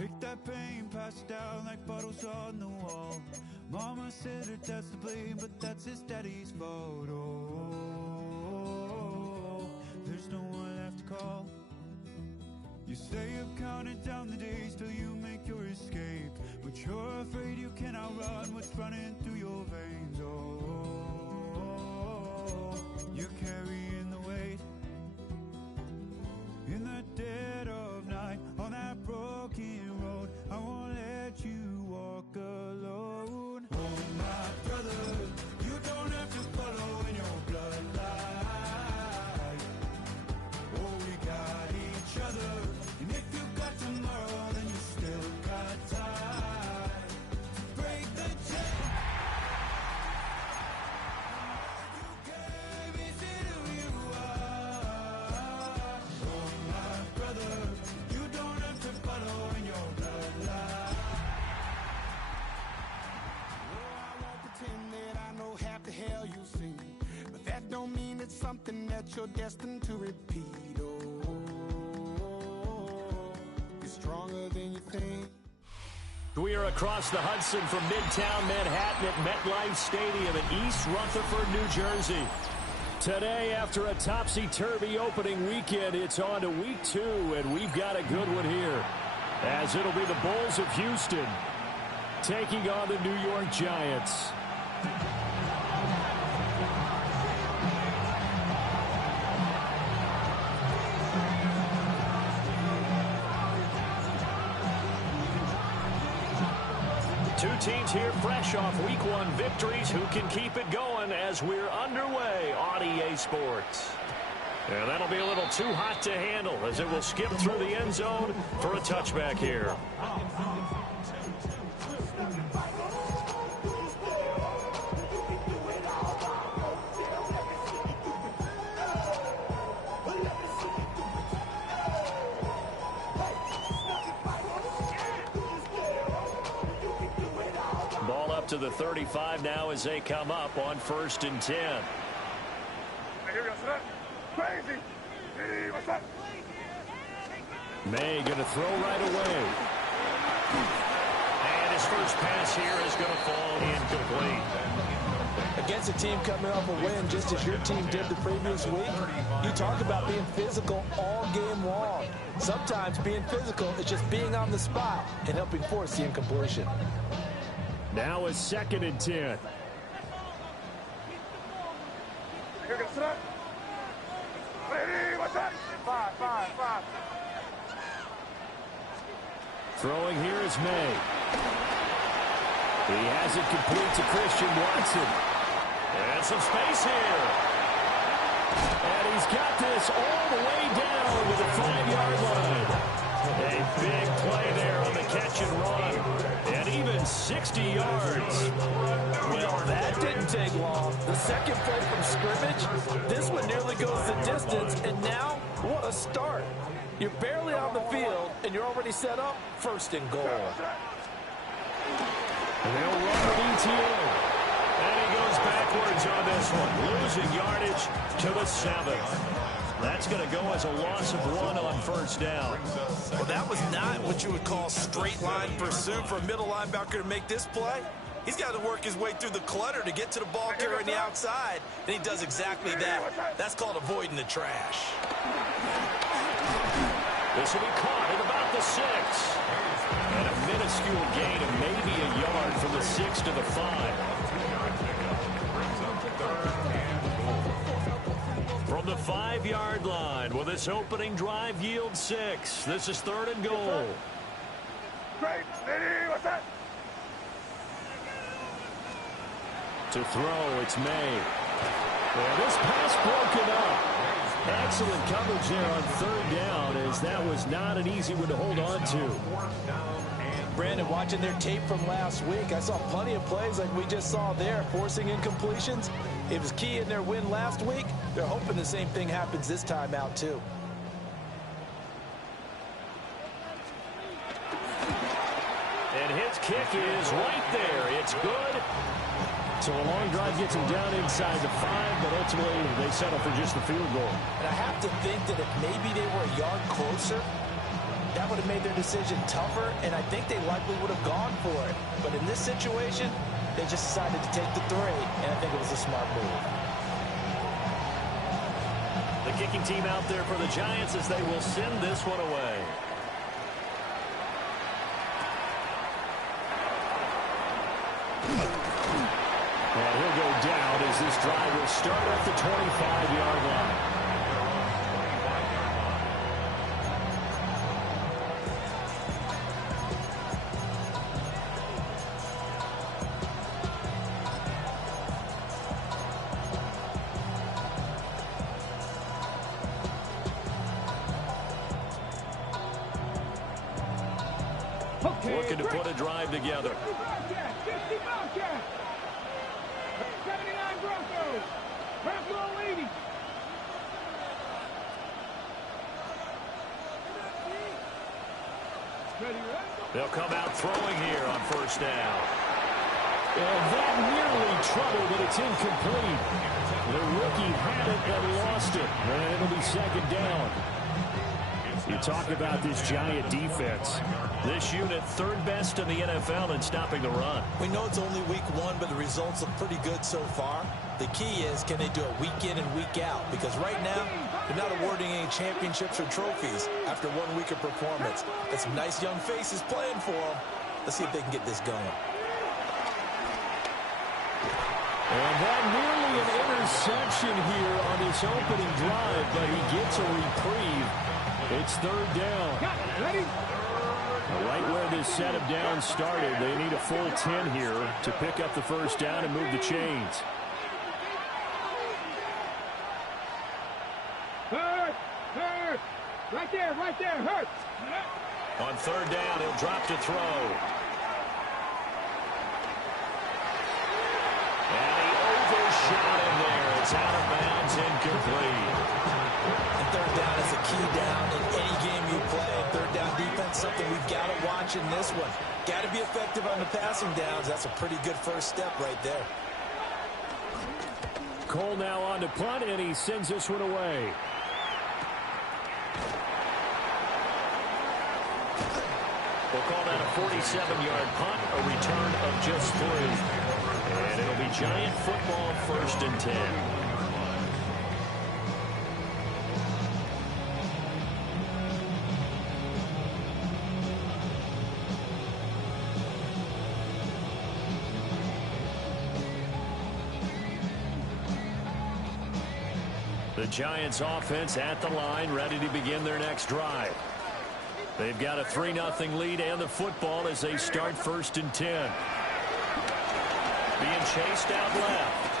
Take that pain, pass it down like bottles on the wall. Mama said her dad's to blame, but that's his daddy's fault. Oh, there's no one left to call. You say you've counted down the days till you make your escape, but you're afraid you cannot run what's running through your veins. Oh, you're carrying the weight in the dead of night on that broken road. I won't let you walk alone. Oh, my brother, you don't have to follow in your bloodline. Oh, we got each other, and if you got tomorrow, then you still got time to break the chain. You gave me to who you are. Oh, my brother, you don't have to follow in your bloodline. Oh, I won't pretend that I know half the hell you've seen, but that don't mean it's something that you're destined to repeat. Oh, you're stronger than you think. We are across the Hudson from Midtown Manhattan at MetLife Stadium in East Rutherford, New Jersey. Today, after a topsy-turvy opening weekend, it's on to week 2, and we've got a good one here, as it'll be the Bulls of Houston taking on the New York Giants. Two teams here fresh off Week 1 victories. Who can keep it going as we're underway on EA Sports? And that'll be a little too hot to handle as it will skip through the end zone for a touchback here. Ball up to the 35 now as they come up on 1st and 10. Crazy. Hey, what's up? May going to throw right away. And his first pass here is going to fall incomplete. Against a team coming off a win just as your team did the previous week, you talk about being physical all game long. Sometimes being physical is just being on the spot and helping force the incompletion. Now is 2nd and 10. Five. Throwing here is May. He has it complete to Christian Watson. And some space here. And he's got this all the way down to the 5-yard line. A big play there on the catch and run. And even 60 yards. Well, that didn't take long. The second play from scrimmage, this one nearly goes the distance, and now, what a start. You're barely on the field, and you're already set up 1st and goal. And they'll run with ETA. And he goes backwards on this one, losing yardage to the 7th. That's going to go as a loss of 1 on 1st down. Well, that was not what you would call straight line pursuit for a middle linebacker to make this play. He's got to work his way through the clutter to get to the ball carrier on the outside, and he does exactly that. That's called avoiding the trash. This will be caught at about the 6. And a minuscule gain of maybe a yard from the 6 to the 5. From the 5-yard line, will this opening drive yield 6? This is 3rd and goal. Great. What's that? To throw, it's May. Well, this pass broken up. Excellent coverage there on 3rd down, as that was not an easy one to hold on to. Brandon, watching their tape from last week, I saw plenty of plays like we just saw there, forcing incompletions. It was key in their win last week. They're hoping the same thing happens this time out, too. And his kick is right there. It's good. So a long drive gets him down inside the 5, but ultimately they settle for just the field goal. And I have to think that if maybe they were a yard closer, that would have made their decision tougher, and I think they likely would have gone for it. But in this situation, they just decided to take the 3, and I think it was a smart move. The kicking team out there for the Giants as they will send this one away. And he'll go down as this drive will start at the 25-yard line. Looking to put a drive together. 79 Broncos. Broncos leading. They'll come out throwing here on first down. And that nearly trouble, but it's incomplete. The rookie had it and lost it. And it'll be second down. You talk about this Giant defense. This unit, third best in the NFL in stopping the run. We know it's only week 1, but the results look pretty good so far. The key is, can they do it week in and week out? Because right now, they're not awarding any championships or trophies after 1 week of performance. Got some nice young faces playing for them. Let's see if they can get this going. And that nearly an interception here on this opening drive, but he gets a reprieve. It's third down. Ready? Right where this set of downs started, they need a full 10 here to pick up the first down and move the chains. Hurt! Hurt! Right there, hurt! On third down, he'll drop to throw. And he overshot him there. It's out of bounds, incomplete. And third down is a key down in any game you play. Third down defense, something we've got to watch in this one. Got to be effective on the passing downs. That's a pretty good first step right there. Cole now on to punt, and he sends this one away. We'll call that a 47-yard punt, a return of just 3. And it'll be Giant football, first and 10. The Giants offense at the line, ready to begin their next drive. They've got a 3-0 lead and the football as they start first and 10. Being chased out left.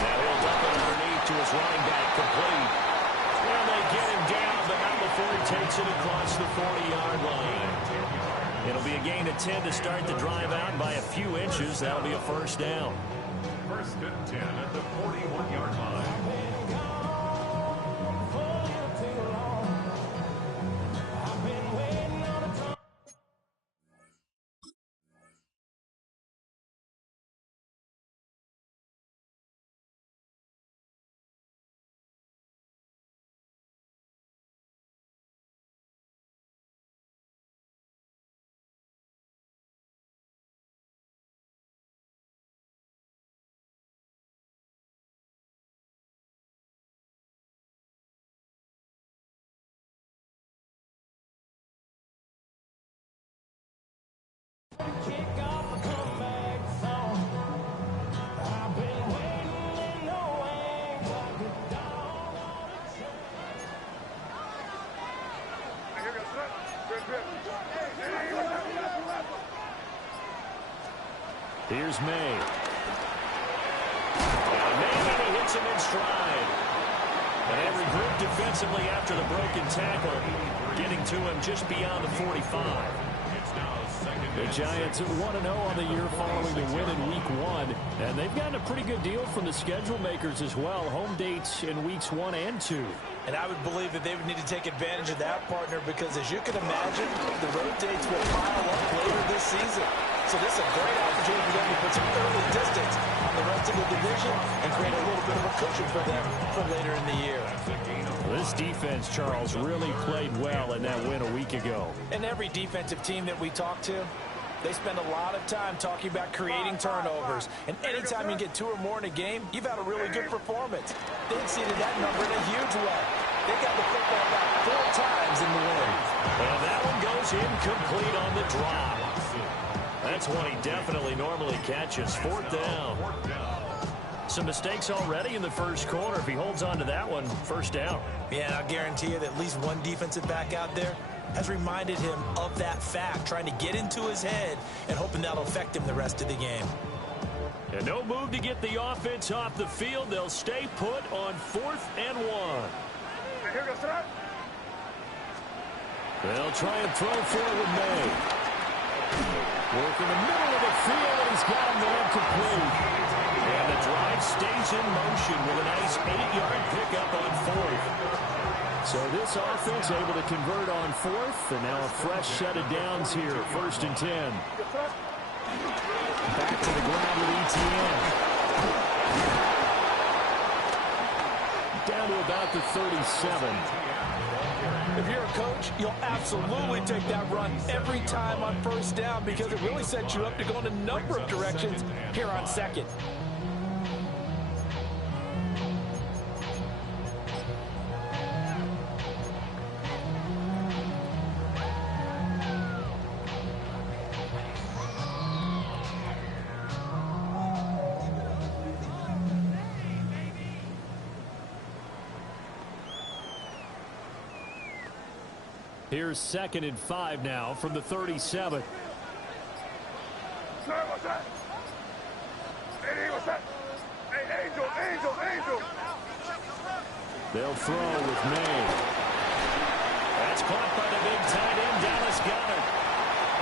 Now he'll dump it underneath to his running back, complete. And they get him down, but not before he takes it across the 40-yard line. It'll be a gain of 10 to start the drive out by a few inches. That'll be a first down. First and 10 at the 41-yard line. Here's May. Maybe he hits him in stride. And they regroup defensively after the broken tackle, getting to him just beyond the 45. The Giants 1-0 on the year following the win in Week 1. And they've gotten a pretty good deal from the schedule makers as well. Home dates in Weeks 1 and 2. And I would believe that they would need to take advantage of that, partner, because as you can imagine, the road dates will pile up later this season. So this is a great opportunity for them to put some early distance on the rest of the division and create a little bit of a cushion for them for later in the year. This defense, Charles, really played well in that win a week ago. And every defensive team that we talk to, they spend a lot of time talking about creating turnovers. And anytime you get 2 or more in a game, you've had a really good performance. They exceeded that number in a huge way. They got the football back 4 times in the win. And that one goes incomplete on the drop. That's one he definitely normally catches. 4th down. Some mistakes already in the first quarter. If he holds on to that one, 1st down. Yeah, I'll guarantee you that at least one defensive back out there has reminded him of that fact, trying to get into his head and hoping that'll affect him the rest of the game. And no move to get the offense off the field. They'll stay put on 4th and 1. They'll try and throw for it with May. Work in the middle of the field, and he's got him there complete. And the drive stays in motion with a nice 8-yard pickup on 4th. So this offense able to convert on 4th, and now a fresh set of downs here, 1st and 10. Back to the ground with ETN. Down to about the 37. If you're a coach, you'll absolutely take that run every time on 1st down because it really sets you up to go in a number of directions here on 2nd. Here's 2nd and 5 now from the 37. They'll throw with May. That's caught by the big tight end, Dallas Goedert.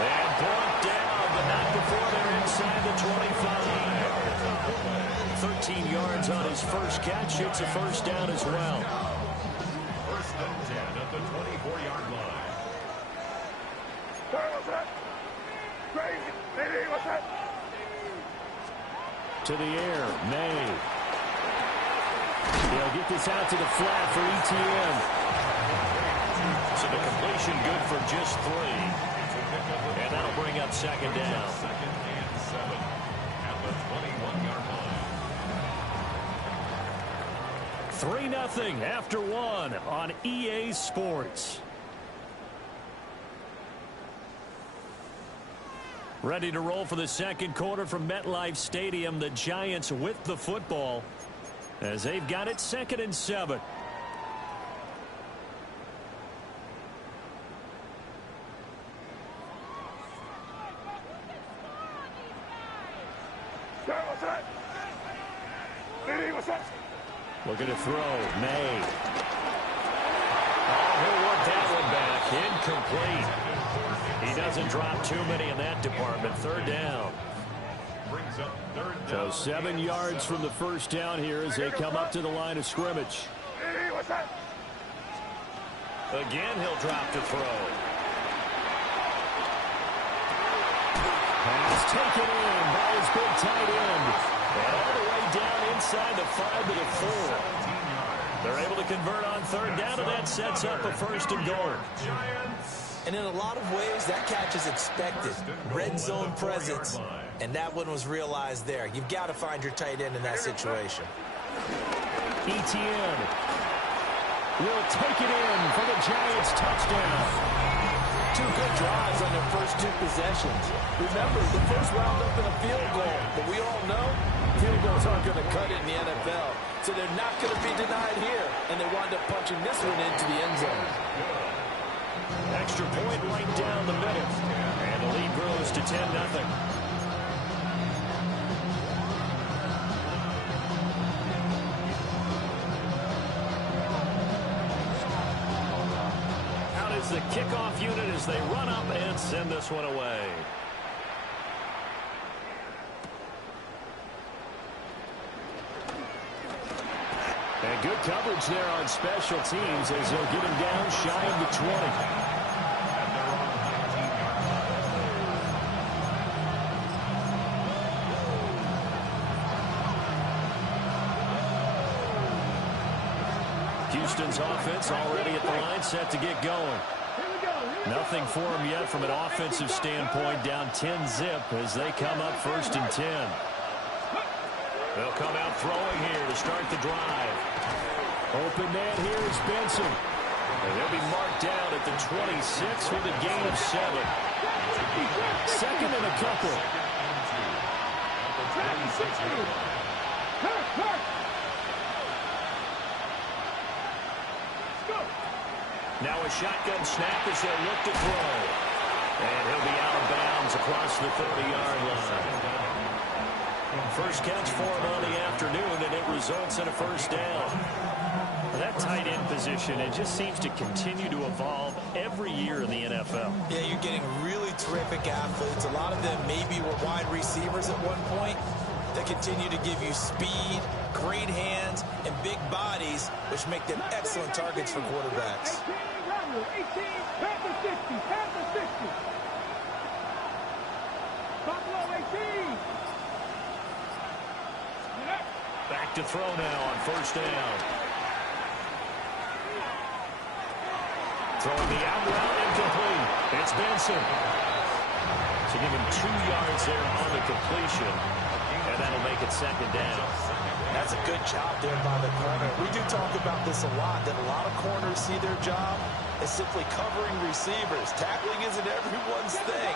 And brought down, but not before they're inside the 25. 13 yards on his first catch. It's a 1st down as well. 1st and 10 at the 24-yard line. To the air, May. He'll get this out to the flat for ETN. So the completion good for just 3. And that'll bring up 2nd down. 2nd and 7 at the 21-yard line. 3-0 after 1 on EA Sports. Ready to roll for the 2nd quarter from MetLife Stadium. The Giants with the football as they've got it 2nd and 7. Looking to throw. May. Oh, he'll work that one back. Incomplete. He doesn't drop too many in that department. 3rd down. Brings up 3rd So down. 7 yards from the 1st down here as they come up to the line of scrimmage. Again, he'll drop to throw. Pass taken in by his big tight end. And all the way down inside the 5 to the 4. They're able to convert on 3rd down, and that sets up a 1st and goal. And in a lot of ways, that catch is expected. Red zone presence. And that one was realized there. You've got to find your tight end in that situation. ETN will take it in for the Giants touchdown. 2 good drives on their first 2 possessions. Remember, the first wound up in a field goal. But we all know field goals aren't going to cut it in the NFL. So they're not going to be denied here. And they wound up punching this one into the end zone. Extra point right down the middle. And the lead grows to 10-0. Out is the kickoff unit as they run up and send this one away. And good coverage there on special teams as they'll get him down shy of the 20. Houston's offense already at the line, set to get going. Nothing for them yet from an offensive standpoint, down 10-zip as they come up 1st and 10. They'll come out throwing here to start the drive. Open man here is Benson. And they'll be marked down at the 26 with a gain of 7. Second and a couple. Now a shotgun snap as they look to throw. And he'll be out of bounds across the 30-yard line. First catch for him on the afternoon, and it results in a first down. That tight end position, it just seems to continue to evolve every year in the NFL. Yeah, you're getting really terrific athletes. A lot of them maybe were wide receivers at one point. They continue to give you speed, great hands, and big bodies, which make them excellent targets for quarterbacks. 18, pass the 60, pass the 60. Buffalo 18. Back to throw now on first down. Throwing the out route, incomplete. It's Benson. So give him 2 yards there on the completion, and that'll make it second down. That's a good job there by the corner. We do talk about this a lot, that a lot of corners see their job as simply covering receivers. Tackling isn't everyone's thing.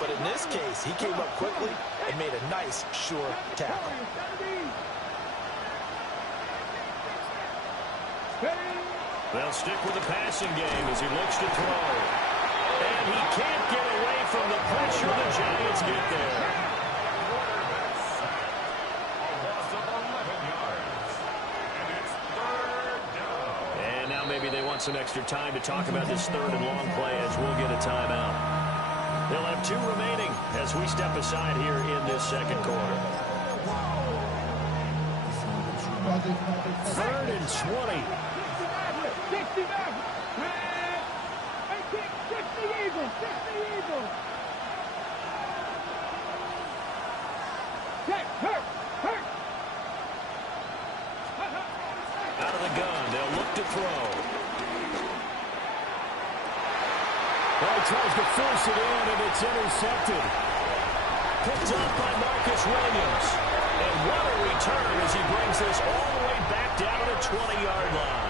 But in this case, he came up quickly and made a nice, sure tackle. They'll stick with the passing game as he looks to throw. And he can't get away from the pressure. The Giants get there. And now maybe they want some extra time to talk about this 3rd and long play as we'll get a timeout. They'll have 2 remaining as we step aside here in this second quarter. 3rd and 20. 60 back. 60 Eagles. 60 Eagles. Check. Hurt. Out of the gun. They'll look to throw. Well, he tries to force it in, and it's intercepted. Picked up by Marcus Williams. And what a return as he brings this all the way back down to the 20-yard line.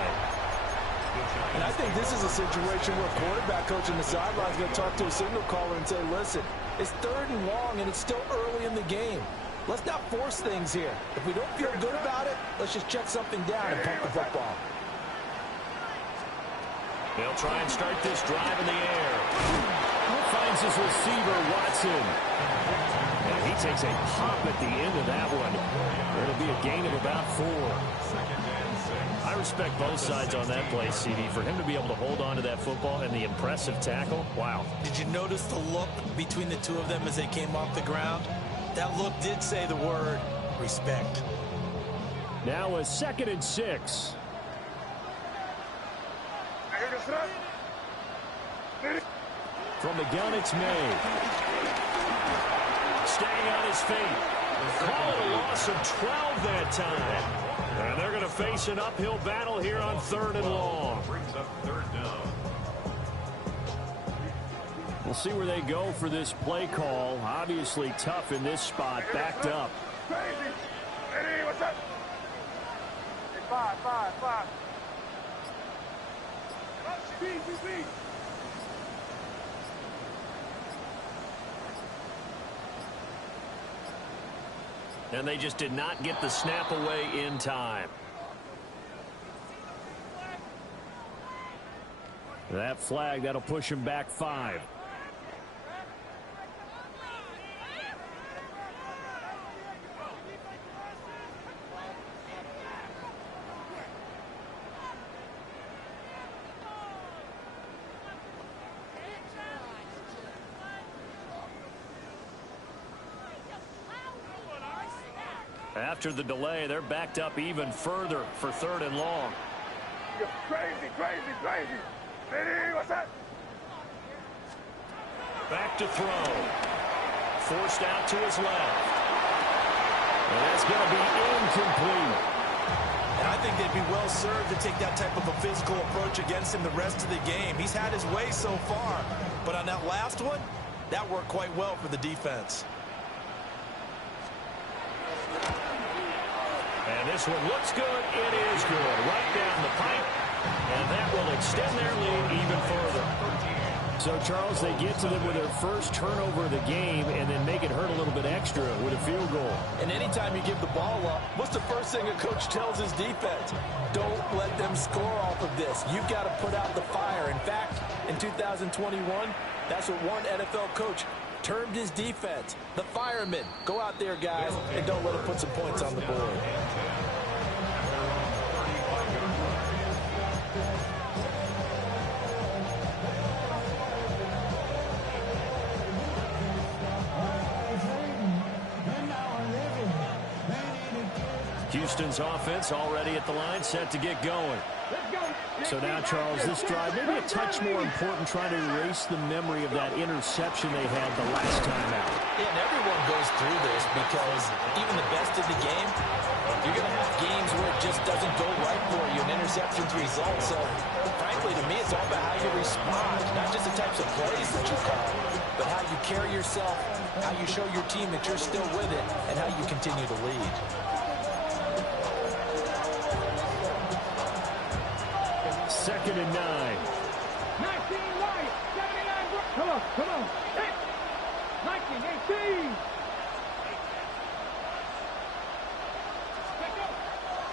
And I think this is a situation where a quarterback coach on the sideline is going to talk to a signal caller and say, listen, it's 3rd and long and it's still early in the game. Let's not force things here. If we don't feel good about it, let's just check something down and pump the football. They'll try and start this drive in the air. Finds his receiver, Watson. And he takes a pop at the end of that one. It'll be a gain of about 4. I respect both sides on that play, CD. For him to be able to hold on to that football and the impressive tackle, wow. Did you notice the look between the two of them as they came off the ground? That look did say the word respect. Now a 2nd and 6. From the gun, it's May. Staying on his feet. Call it a loss of 12 that time. And they're going to face an uphill battle here on 3rd and long. Brings up 3rd down. We'll see where they go for this play call. Obviously tough in this spot, backed up. Hey, what's up? Hey, 5. Beat. And they just did not get the snap away in time. That flag, that'll push him back 5. After the delay, they're backed up even further for 3rd and long. You're crazy. Hey, what's up? Back to throw. Forced out to his left. And that's going to be incomplete. And I think they'd be well served to take that type of a physical approach against him the rest of the game. He's had his way so far, but on that last one, that worked quite well for the defense. And this one looks good. It is good. Right down the pipe. And that will extend their lead even further. So, Charles, they get to them with their first turnover of the game and then make it hurt a little bit extra with a field goal. And anytime you give the ball up, what's the first thing a coach tells his defense? Don't let them score off of this. You've got to put out the fire. In fact, in 2021, that's what one NFL coach termed his defense. The firemen. Go out there, guys, and don't let them put some points on the board. Houston's offense already at the line, set to get going. So now, Charles, this drive maybe a touch more important, trying to erase the memory of that interception they had the last time out. Yeah, and everyone goes through this because even the best in the game, you're going to have games where it just doesn't go right for you, and interceptions result. So, frankly, to me, it's all about how you respond, not just the types of plays that you call, but how you carry yourself, how you show your team that you're still with it, and how you continue to lead. Second and 9. 19 right, 79. Come on. 19, 18.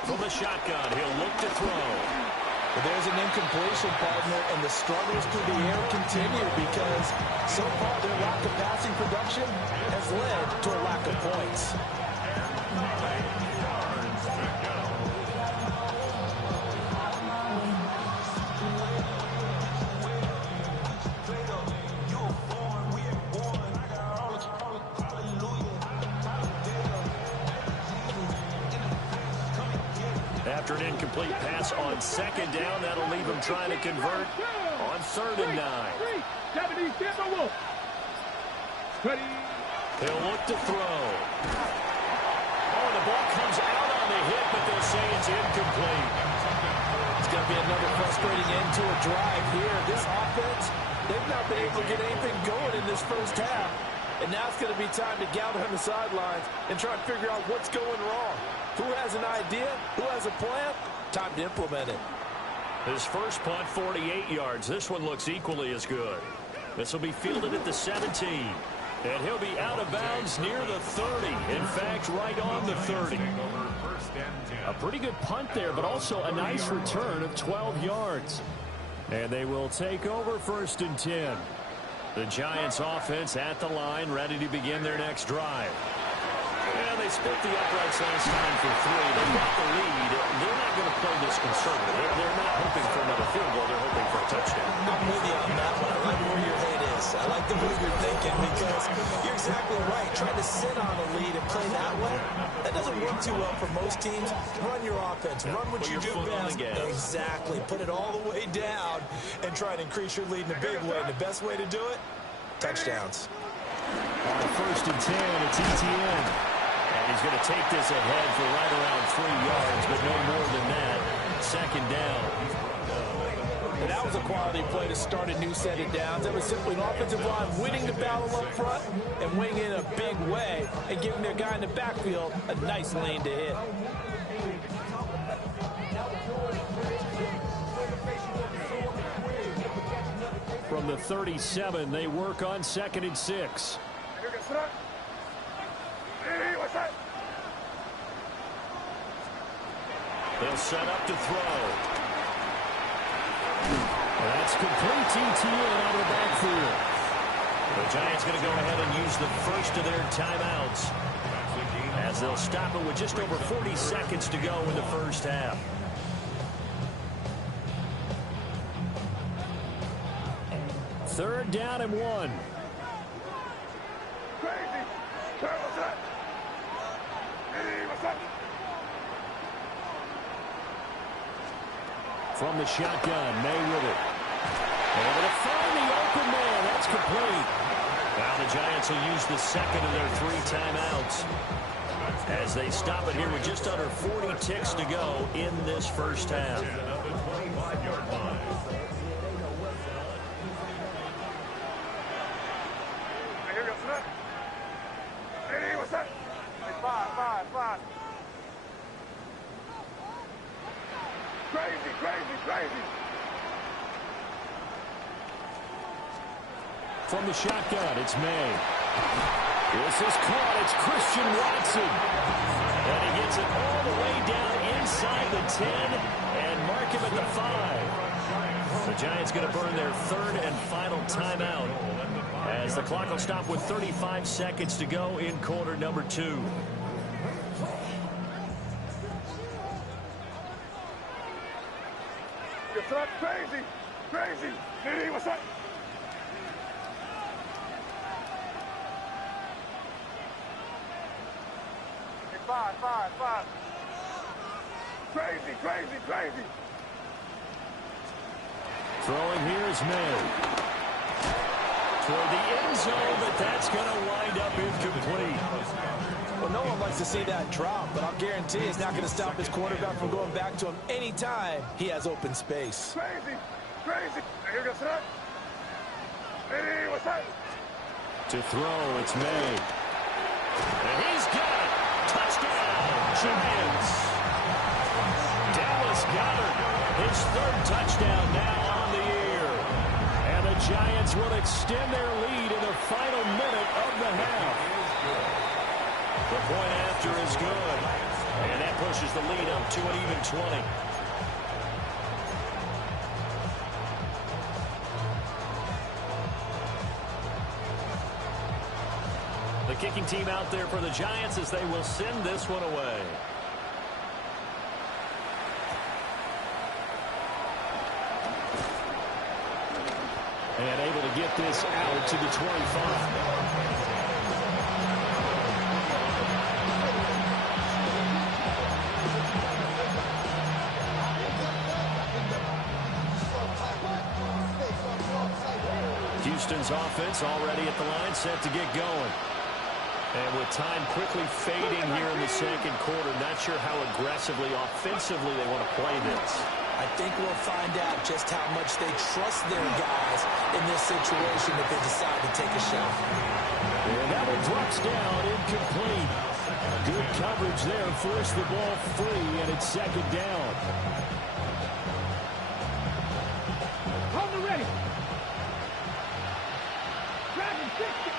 From the shotgun, he'll look to throw. Well, there's an incompletion, partner, and the struggles through the air continue because so far their lack of passing production has led to a lack of points. After an incomplete pass on second down, that'll leave him trying to convert on 3rd and 9. He'll look to throw. Oh, the ball comes out on the hit, but they'll say it's incomplete. It's going to be another frustrating end to a drive here. This offense, they've not been able to get anything going in this first half. And now it's going to be time to gather on the sidelines and try and figure out what's going wrong. Who has an idea? Who has a plan? Time to implement it. His first punt, 48 yards. This one looks equally as good. This will be fielded at the 17. And he'll be out of bounds near the 30. In fact, right on the 30. A pretty good punt there, but also a nice return of 12 yards. And they will take over 1st and 10. The Giants offense at the line, ready to begin their next drive. And they split the uprights last time for 3. They got the lead. They're not going to play this conservative. They're not hoping for another field goal. They're hoping for a touchdown. I'm with you on that one. I like where your head is. I like the move you're thinking because you're exactly right. Trying to sit on a lead and play that way, that doesn't work too well for most teams. Run your offense. Run what you do best. Exactly. Put it all the way down and try and increase your lead in a big way. And the best way to do it, touchdowns. On 1st and 10, it's ETN. And he's going to take this ahead for right around 3 yards, but no more than that. 2nd down. And that was a quality play to start a new set of downs. That was simply an offensive line winning the battle up front and winning in a big way and giving their guy in the backfield a nice lane to hit. From the 37, they work on 2nd and 6. They'll set up to throw. That's complete. ETN out of the backfield. The Giants going to go ahead and use the first of their timeouts as they'll stop it with just over 40 seconds to go in the first half. Third down and 1. From the shotgun, May with it. Able to find the open man. That's complete. Now the Giants will use the second of their 3 timeouts. as they stop it here with just under 40 ticks to go in this first half. At the 25-yard line. Here goes that. Hey, what's that? Hey, five. Crazy. From the shotgun, it's May. This is caught. It's Christian Watson. And he gets it all the way down inside the 10 and mark him at the 5. The Giants going to burn their third and final timeout as the clock will stop with 35 seconds to go in quarter number 2. What's up? Crazy. Hey, what's up? Hey, five. Crazy. Throwing here is May. Toward the end zone, but that's going to wind up incomplete. Well, no one likes to see that drop, but I'll guarantee it's not going to stop his quarterback from going back to him anytime he has open space. Crazy. Here goes that. Hey, what's that? To throw, it's May. And he's got it. Touchdown, Giants. Dallas Goedert, his third touchdown now on the year. And the Giants will extend their lead in the final minute of the half. The point after is good. And that pushes the lead up to an even 20. The kicking team out there for the Giants as they will send this one away. And able to get this out to the 25. Houston's offense already at the line, set to get going. And with time quickly fading here in the second quarter, not sure how aggressively, offensively they want to play this. I think we'll find out just how much they trust their guys in this situation if they decide to take a shot. And that one drops down, incomplete. Good coverage there, forced the ball free, and it's second down. Hold it ready. Dragon 60.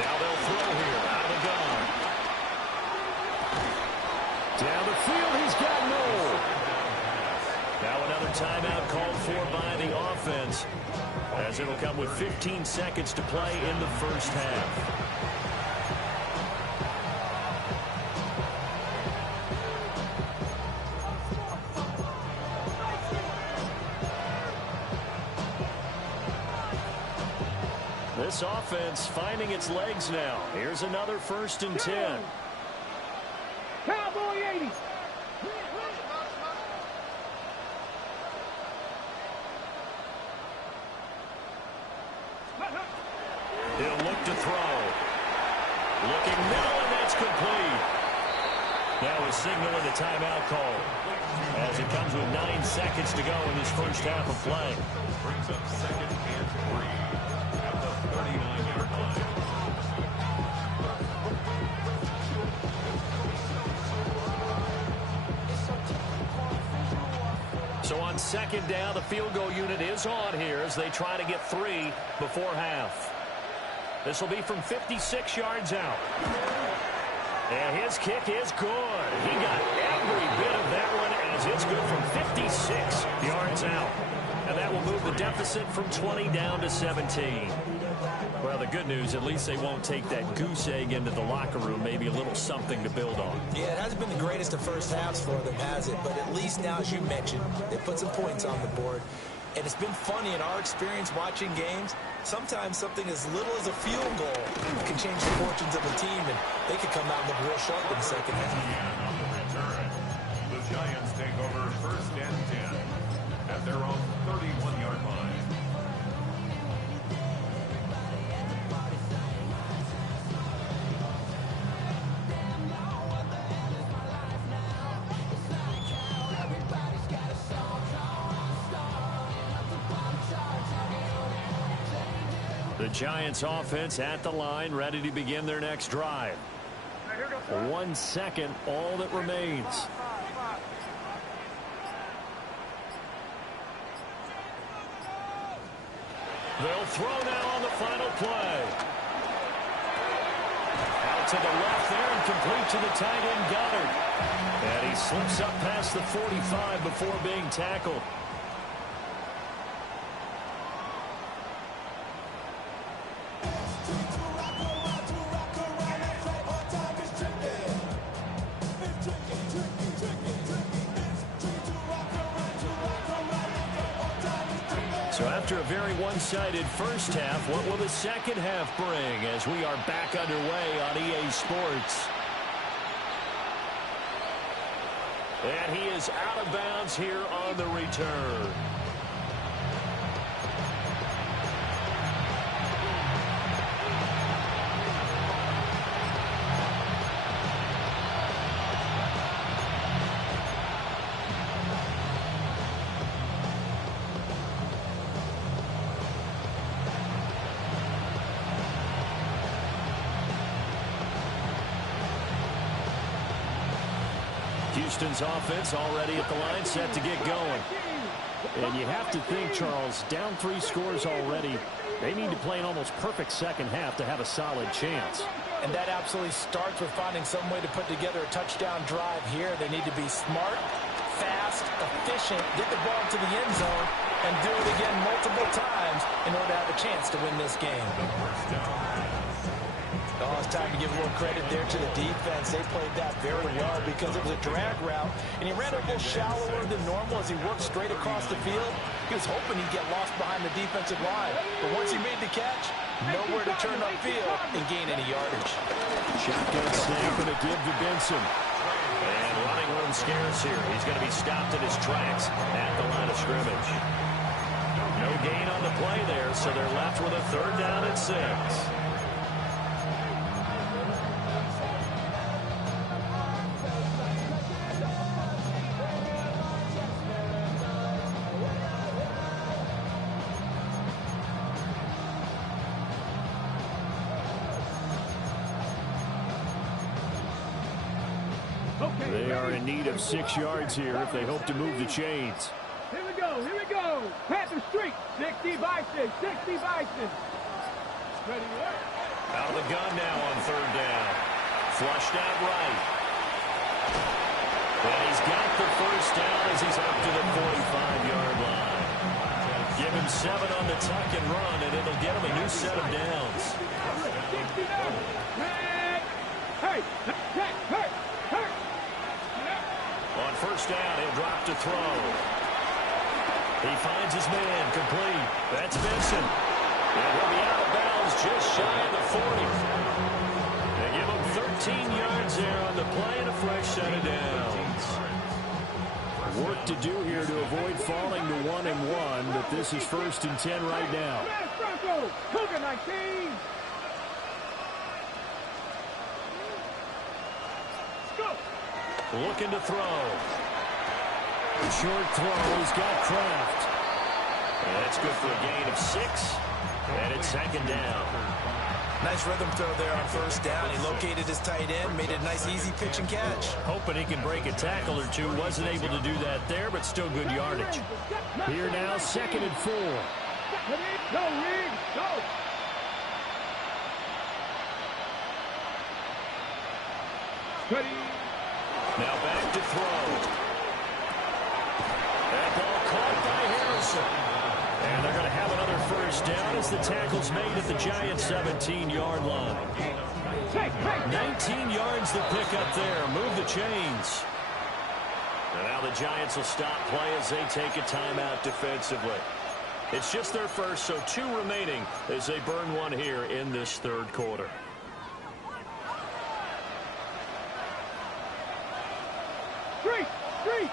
Now they'll throw here out of the gun. Down the field, he's got Noel. Now another timeout called for by the offense, as it'll come with 15 seconds to play in the first half. This offense finding its legs now. Here's another 1st and 10. Cowboy 80. He'll look to throw. Looking middle, and that's complete. Now a signal and a timeout call, as it comes with 9 seconds to go in this first half of play. Brings up 2nd and 3 at the 39-yard line. So on 2nd down, the field goal unit is on here as they try to get 3 before half. This will be from 56 yards out. And his kick is good. He got every bit of that one as it's good from 56 yards out. And that will move the deficit from 20 down to 17. Well, the good news, at least they won't take that goose egg into the locker room. Maybe a little something to build on. Yeah, it hasn't been the greatest of first halves for them, has it? But at least now, as you mentioned, they put some points on the board. And it's been funny in our experience watching games. Sometimes something as little as a field goal can change the fortunes of a team, and they could come out and look real sharp in the second half. And on the return, the Giants take over 1st and 10 at their own 31-yard line. Giants offense at the line, ready to begin their next drive. 1 second, all that remains. They'll throw now on the final play. Out to the left there and complete to the tight end Goddard. And he slips up past the 45 before being tackled. So after a very one-sided first half, what will the second half bring as we are back underway on EA Sports? And he is out of bounds here on the return. Houston's offense already at the line, set to get going. And you have to think, Charles, down 3 scores already. They need to play an almost perfect second half to have a solid chance. And that absolutely starts with finding some way to put together a touchdown drive here. They need to be smart, fast, efficient, get the ball to the end zone, and do it again multiple times in order to have a chance to win this game. Oh, it's time to give a little credit there to the defense. They played that very well because it was a drag route, and he ran a little shallower than normal as he worked straight across the field. He was hoping he'd get lost behind the defensive line, but once he made the catch, nowhere to turn upfield and gain any yardage. Shotgun snap and a give to Benson. And running room scarce here. He's going to be stopped in his tracks at the line of scrimmage. No gain on the play there, so they're left with a 3rd down and 6. They are in need of 6 yards here if they hope to move the chains. Here we go, here we go. Panther Street, 60 Bison, 60 Bison. Ready, out of the gun now on 3rd down. Flushed out right. And he's got the 1st down as he's up to the 45-yard line. Give him 7 on the tuck and run, and it'll get him a new set of downs. Hey, hey, hey. On 1st down, he'll drop to throw. He finds his man, complete. That's Benson. And he'll be out of bounds just shy of the 40. They give him 13 yards there on the play and a fresh set of downs. Work to do here to avoid falling to 1-1, but this is 1st and 10 right now. Cougar 19. Looking to throw. Short throw. He's got Kraft. And that's good for a gain of 6. And it's 2nd down. Nice rhythm throw there on 1st down. He located his tight end, made it a nice easy pitch and catch. Hoping he can break a tackle or two. Wasn't able to do that there, but still good yardage. Here now, 2nd and 4. Go, Reed, go. Ready. Now back to throw. That ball caught by Harrison. And they're going to have another 1st down as the tackle's made at the Giants' 17-yard line. 19 yards to pick up there. Move the chains. And now the Giants will stop play as they take a timeout defensively. It's just their first, so 2 remaining as they burn 1 here in this 3rd quarter. Street.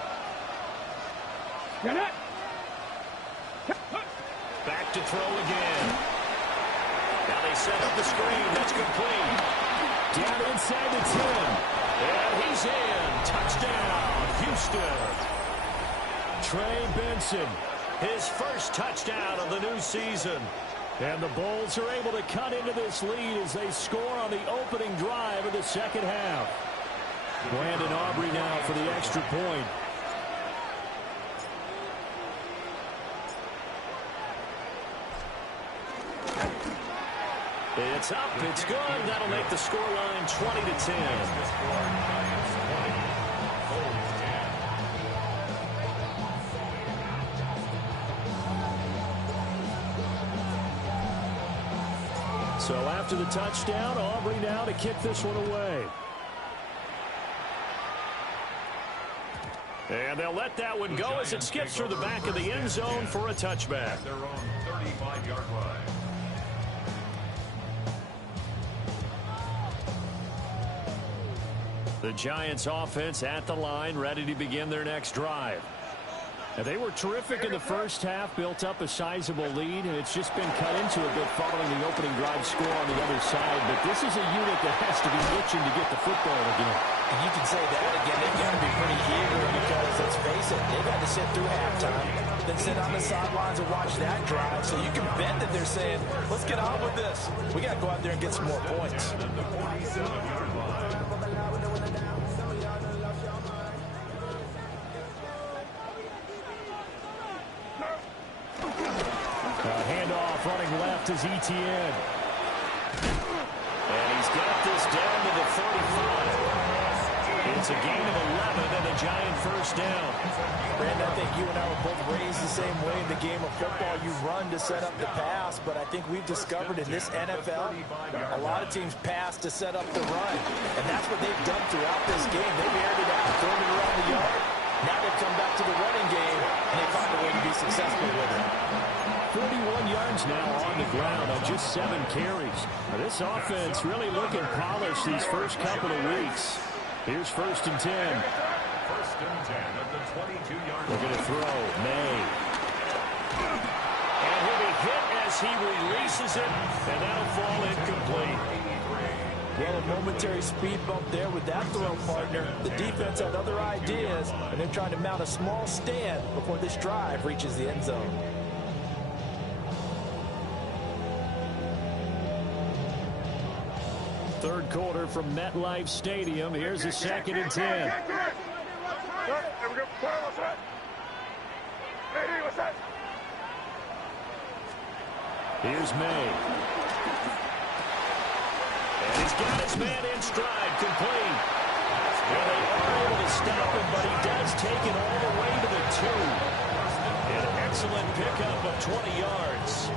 Get it. Back to throw again. Now they set up the screen. That's complete. Down inside the 10. And he's in. Touchdown, Houston. Trey Benson, his 1st touchdown of the new season. And the Bulls are able to cut into this lead as they score on the opening drive of the second half. Brandon Aubrey now for the extra point. It's up, it's good. That'll make the scoreline 20-10. So after the touchdown, Aubrey now to kick this one away. And they'll let that one go as it skips through the back of the end zone for a touchback. Their own 35-yard line. The Giants offense at the line, ready to begin their next drive. And they were terrific in the first half, built up a sizable lead, and it's just been cut into a bit following the opening drive score on the other side. But this is a unit that has to be itching to get the football again. And you can say that again. They've got to be pretty eager because, let's face it, they've had to sit through halftime, then sit on the sidelines and watch that drive. So you can bet that they're saying, let's get on with this. We got to go out there and get some more points. The 47-yard line. Handoff running left is Etienne. And he's got this down to the 35. It's a gain of 11 and a Giant first down. Brandon, I think you and I were both raised the same way in the game of football. You run to set up the pass, but I think we've discovered in this NFL, a lot of teams pass to set up the run. And that's what they've done throughout this game. They've aired it out, thrown it around the yard. Now they've come back to the running game, and they find a way to be successful with it. 41 yards now on the ground on just 7 carries. Now, this offense really looking polished these first couple of weeks. Here's 1st and 10. 1st and 10 at the 22-yard line. They're going to throw. May. And he'll be hit as he releases it, and that'll fall incomplete. Well, a momentary speed bump there with that throw partner. The defense had other ideas, and they're trying to mount a small stand before this drive reaches the end zone. Third quarter from MetLife Stadium. Here's a 2nd and 10. Here's May. And he's got his man in stride, complete. Well, they are able to stop him, but he does take it all the way to the 2. An excellent pickup of 20 yards.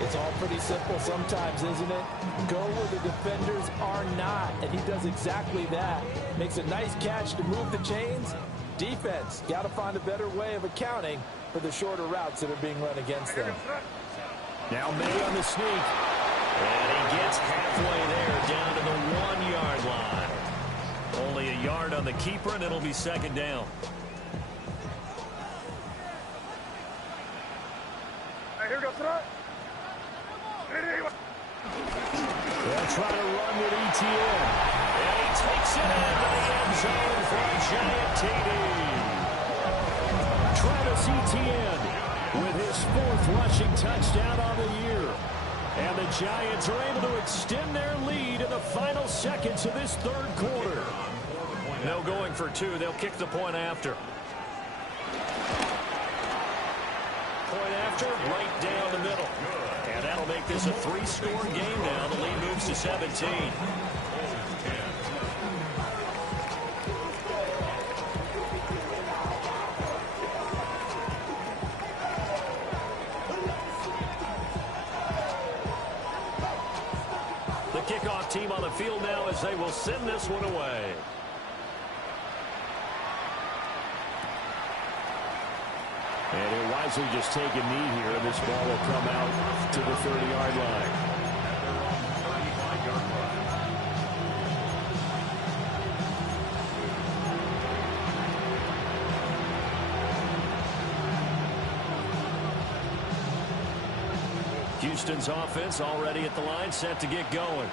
It's all pretty simple sometimes, isn't it? Go where the defenders are not, and he does exactly that. Makes a nice catch to move the chains. Defense, got to find a better way of accounting for the shorter routes that are being run against them. Now May on the sneak. And he gets halfway there, down to the 1-yard line. Only a yard on the keeper, and it'll be 2nd down. Here goes tonight. They'll try to run with Etienne. And he takes it into the end zone for a Giant TD. Travis Etienne with his 4th rushing touchdown on the year. And the Giants are able to extend their lead in the final seconds of this 3rd quarter. No going for 2. They'll kick the point after. Point after, right down the middle. And that'll make this a 3-score game now. The lead moves to 17. The kickoff team on the field now as they will send this one away. And he'll wisely just take a knee here, and this ball will come out to the 30-yard line. Houston's offense already at the line, set to get going.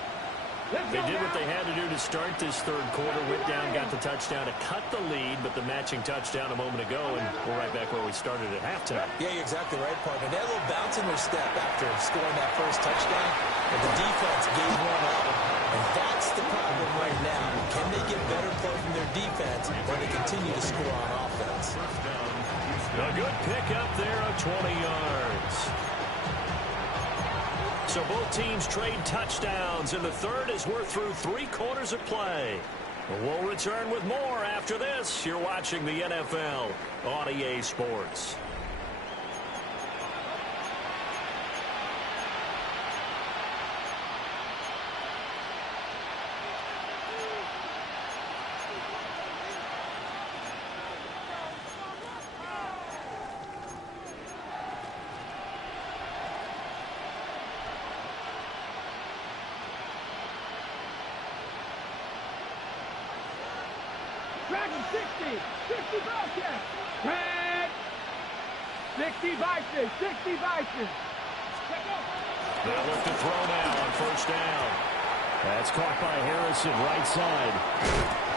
They did what they had to do to start this third quarter. Went down, got the touchdown to cut the lead, but the matching touchdown a moment ago, and we're right back where we started at halftime. Yeah, you're exactly right, partner. They had a little bounce in their step after scoring that first touchdown, but the defense gave one up, and that's the problem right now. Can they get better play from their defense or they continue to score on offense? A good pickup there of 20 yards. So both teams trade touchdowns, and the third as we're through 3 quarters of play. We'll return with more after this. You're watching the NFL on EA Sports. Dragon 60 Bobcats. Drag. 60 Bison, 60 Bison. They'll look to throw now on first down. That's caught by Harrison, right side.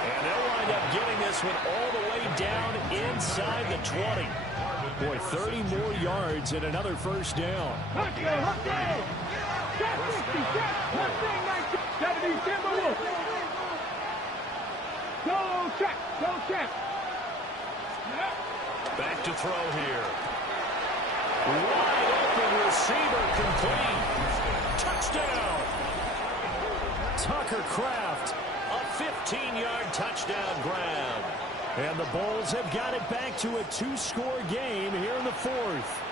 And they'll wind up getting this one all the way down inside the 20. Boy, 30 more yards and another first down. Huck day. Check 60, check. Huck day, 19. 70 Timberwolves. Go check, go check. Back to throw here. Wide open receiver complete. Touchdown. Tucker Kraft, a 15-yard touchdown grab. And the Bulls have got it back to a 2-score game here in the fourth.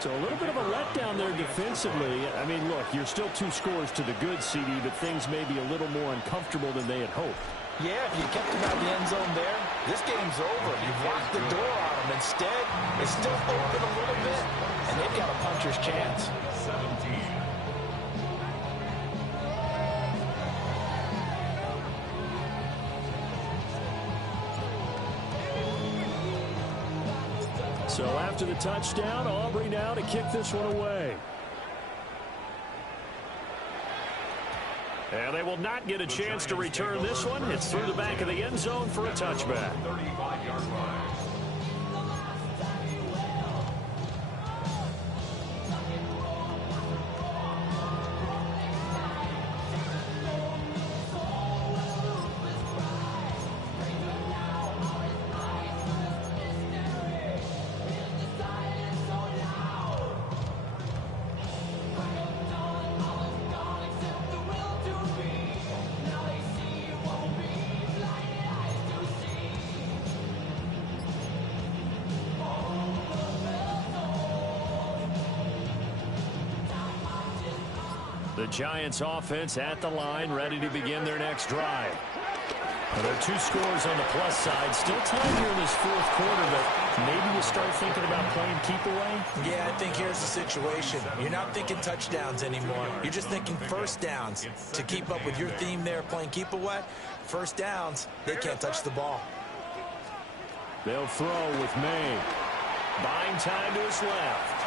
So a little bit of a letdown there defensively. I mean, look, you're still 2 scores to the good, CD, but things may be a little more uncomfortable than they had hoped. Yeah, if you kept them out of the end zone there, this game's over. You've locked the door on them. Instead, it's still open a little bit, and they've got a puncher's chance. 17. So after the touchdown, Aubrey now to kick this one away. And they will not get a chance to return this one. It's through the back of the end zone for a touchback. 35-yard line. The Giants offense at the line, ready to begin their next drive. Well, there are 2 scores on the plus side. Still time here in this fourth quarter, but maybe you start thinking about playing keep away? Yeah, I think here's the situation. You're not thinking touchdowns anymore. You're just thinking first downs. To keep up with your theme there, playing keep away, first downs, they can't touch the ball. They'll throw with May. Buying time to his left.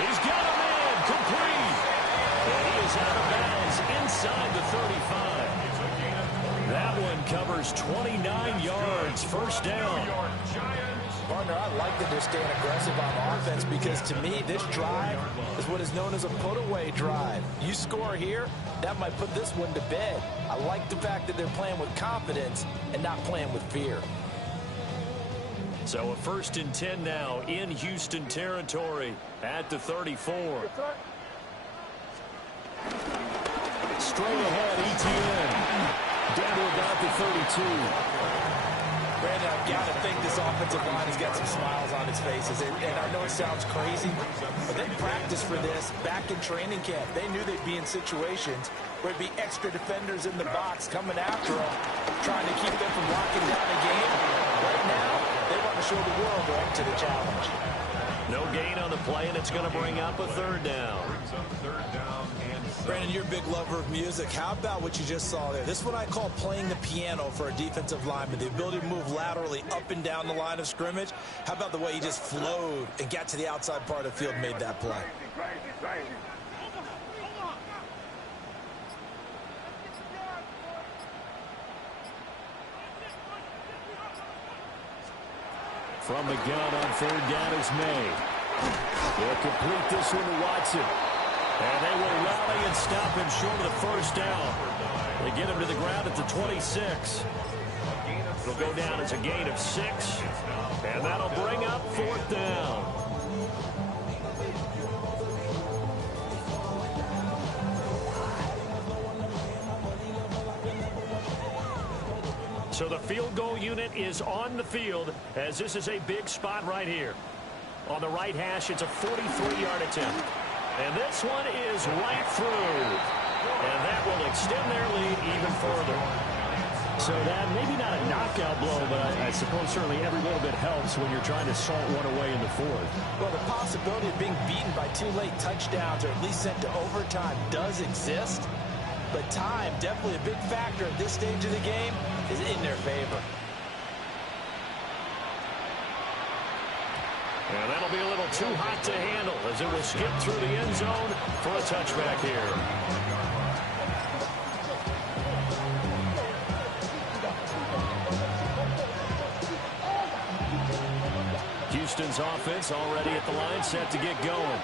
He's got a man. Complete. And he is out of bounds inside the 35. That one covers 29 yards. First down. Partner, I like that they're staying aggressive on offense because to me, this drive is what is known as a put-away drive. You score here, that might put this one to bed. I like the fact that they're playing with confidence and not playing with fear. So a 1st and 10 now in Houston territory at the 34. Straight ahead, ETN. Down to about the 32. Brandon, I've got to think this offensive line has got some smiles on its faces. And I know it sounds crazy, but they practiced for this back in training camp. They knew they'd be in situations where it'd be extra defenders in the box coming after them, trying to keep them from locking down a game. Right now, they want to show the world they're up to the challenge. No gain on the play, and it's going to bring up a 3rd down. Brandon, you're a big lover of music. How about what you just saw there? This is what I call playing the piano for a defensive lineman, the ability to move laterally up and down the line of scrimmage. How about the way he just flowed and got to the outside part of the field and made that play? From the gun on third down is May. They'll complete this one to Watson. And they will rally and stop him short of the first down. They get him to the ground at the 26. It'll go down as a gain of 6. And that'll bring up fourth down. So the field goal unit is on the field as this is a big spot right here. On the right hash, it's a 43-yard attempt. And this one is right through. And that will extend their lead even further. So that, maybe not a knockout blow, but I suppose certainly every little bit helps when you're trying to salt one away in the fourth. Well, the possibility of being beaten by 2 late touchdowns or at least sent to overtime does exist. But time, definitely a big factor at this stage of the game, is in their favor. And that'll be a little too hot to handle as it will skip through the end zone for a touchback here. Houston's offense already at the line, set to get going.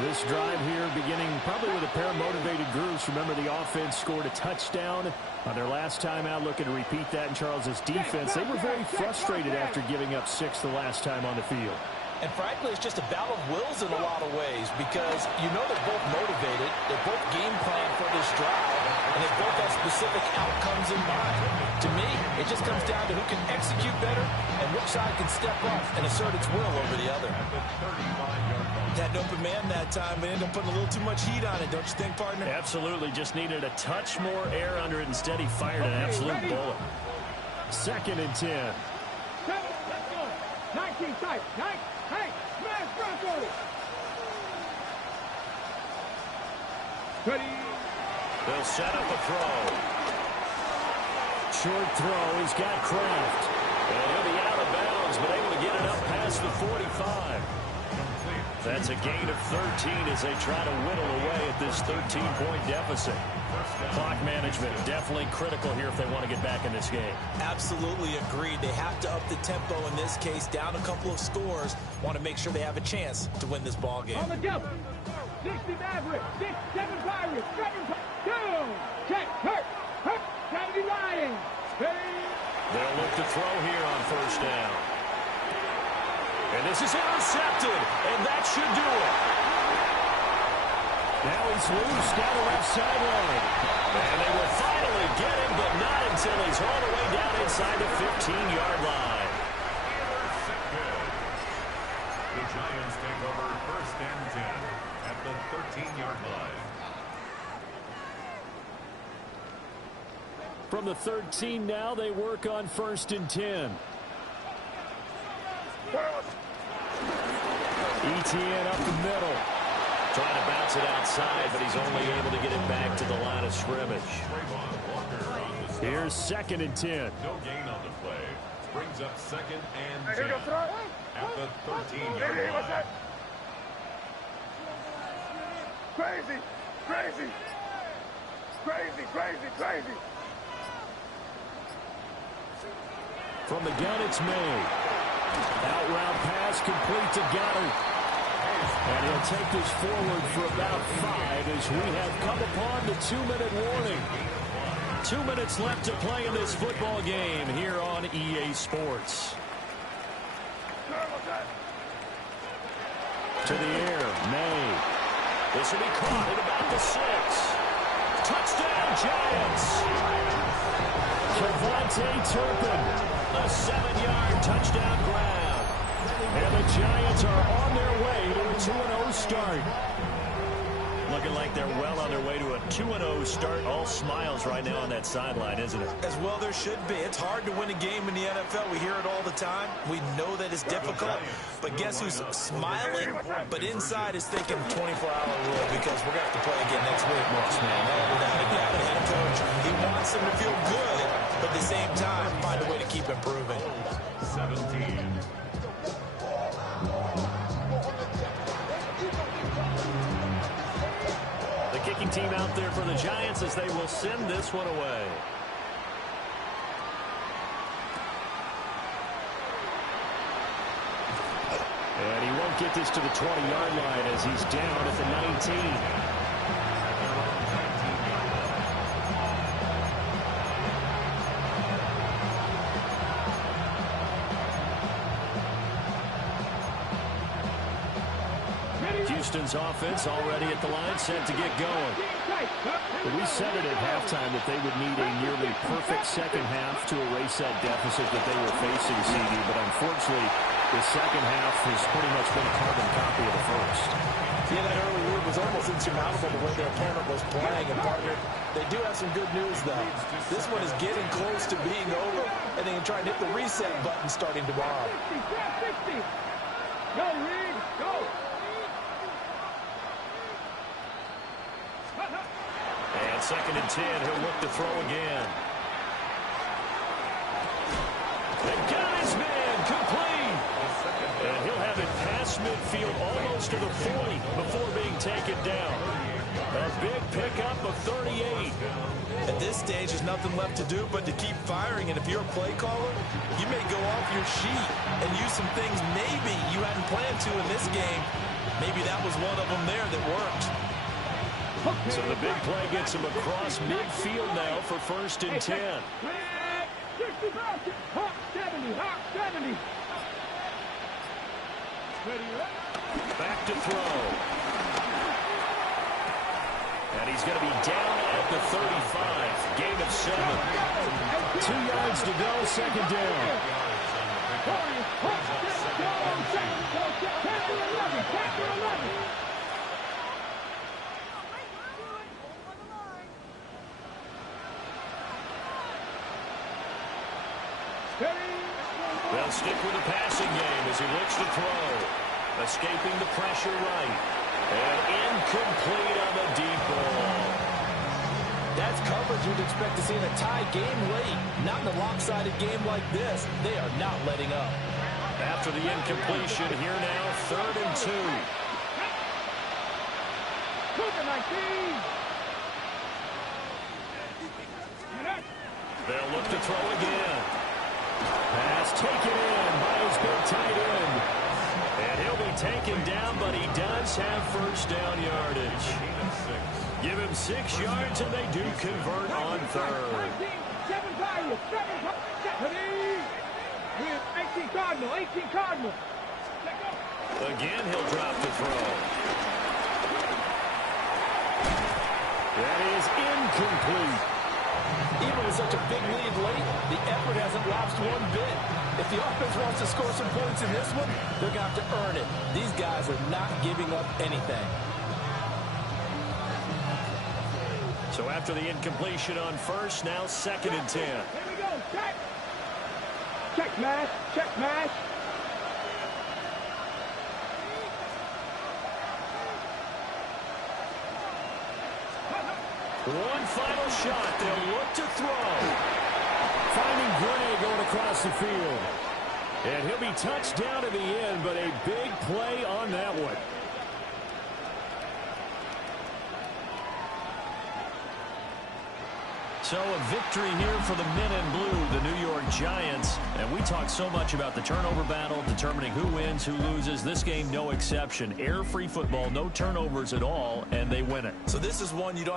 This drive here beginning probably with a pair of motivated groups. Remember, the offense scored a touchdown on their last time out. Looking to repeat that in Charles's defense. They were very frustrated after giving up 6 the last time on the field. And frankly, it's just a battle of wills in a lot of ways because you know they're both motivated. They're both game planning for this drive, and they both have specific outcomes in mind. To me, it just comes down to who can execute better and which side can step up and assert its will over the other. Had an open man that time, but ended up putting a little too much heat on it, don't you think, partner? Absolutely. Just needed a touch more air under it. Instead, he fired an absolute bullet. 2nd and 10. 19 tight. Hey, smash Bronco. Ready. They'll set up a throw. Short throw. He's got Kraft. And he'll be out of bounds, but able to get it up past the 45. That's a gain of 13 as they try to whittle away at this 13-point deficit. Clock management definitely critical here if they want to get back in this game. Absolutely agreed. They have to up the tempo in this case, down a couple of scores. Want to make sure they have a chance to win this ball game. On the double. 60 Maverick. 6, 7 Pirates. 7 2. Check. Hurt. 70 Lions. They'll look to throw here on first down. And this is intercepted, and that should do it. Now he's loose down the left sideline. And they will finally get him, but not until he's all the way down inside the 15-yard line. The Giants take over 1st and 10 at the 13-yard line. From the 13 now, they work on 1st and 10. ETN up the middle. Trying to bounce it outside, but he's only able to get it back to the line of scrimmage. Here's 2nd and 10. No gain on the play. Brings up 2nd and 10 at the 13-yard line. Crazy. From the gun, it's May. Out route pass complete to Goddard. And he'll take this forward for about 5 as we have come upon the 2-minute warning. 2 minutes left to play in this football game here on EA Sports. To the air, May. This will be caught at about the 6. Touchdown, Giants. Kevontae Turpin. A 7-yard touchdown grab. And the Giants are on their way to a 2-0 start. Looking like they're well on their way to a 2-0 start. All smiles right now on that sideline, isn't it? As well there should be. It's hard to win a game in the NFL. We hear it all the time. We know that it's difficult. But guess who's smiling? But inside is thinking 24-hour rule because we're going to have to play again next week, Marks, man. Without a doubt, the head coach, he wants them to feel good, but at the same time, find a way to keep improving. 17. The kicking team out there for the Giants as they will send this one away. And he won't get this to the 20-yard line as he's down at the 19. Houston's offense already at the line, set to get going. We said it at halftime that they would need a nearly perfect second half to erase that deficit that they were facing, CD, but unfortunately, the second half has pretty much been a carbon copy of the first. Yeah, that early lead was almost insurmountable the way their opponent was playing, and partner, they do have some good news, though. This one is getting close to being over, and they can try and hit the reset button starting tomorrow. 60. Go, Reed, go. And 2nd and 10, he'll look to throw again. And got his man, complete. And he'll have it past midfield almost to the 40 before being taken down. A big pickup of 38. At this stage, there's nothing left to do but to keep firing. And if you're a play caller, you may go off your sheet and use some things maybe you hadn't planned to in this game. Maybe that was one of them there that worked. So the big play gets him across midfield now for 1st and 10. 60, Hawk 70, Hawk 70. Back to throw. And he's going to be down at the 35. Gain of 7. 2 yards to go, 2nd down. They'll stick with the passing game as he looks to throw. Escaping the pressure right. And incomplete on the deep ball. That's coverage you'd expect to see in a tie game late. Not in a lopsided game like this. They are not letting up. After the incompletion, here now, 3rd and 2. They'll look to throw again. Pass taken in by his big tight end. And he'll be taken down, but he does have 1st down yardage. Give him 6 yards, and they do convert on 3rd. 18 Cardinal. Again, he'll drop the throw. That is incomplete. Even with such a big lead late, the effort hasn't lapsed one bit. If the offense wants to score some points in this one, they're going to have to earn it. These guys are not giving up anything. So after the incompletion on 1st, now 2nd and 10. Here we go, check. Check mash. One final shot. They'll look to throw. Finding Gray going across the field. And he'll be touched down at the end, but a big play on that one. So a victory here for the men in blue, the New York Giants. And we talk so much about the turnover battle, determining who wins, who loses. This game, no exception. Air-free football, no turnovers at all, and they win it. So this is one you don't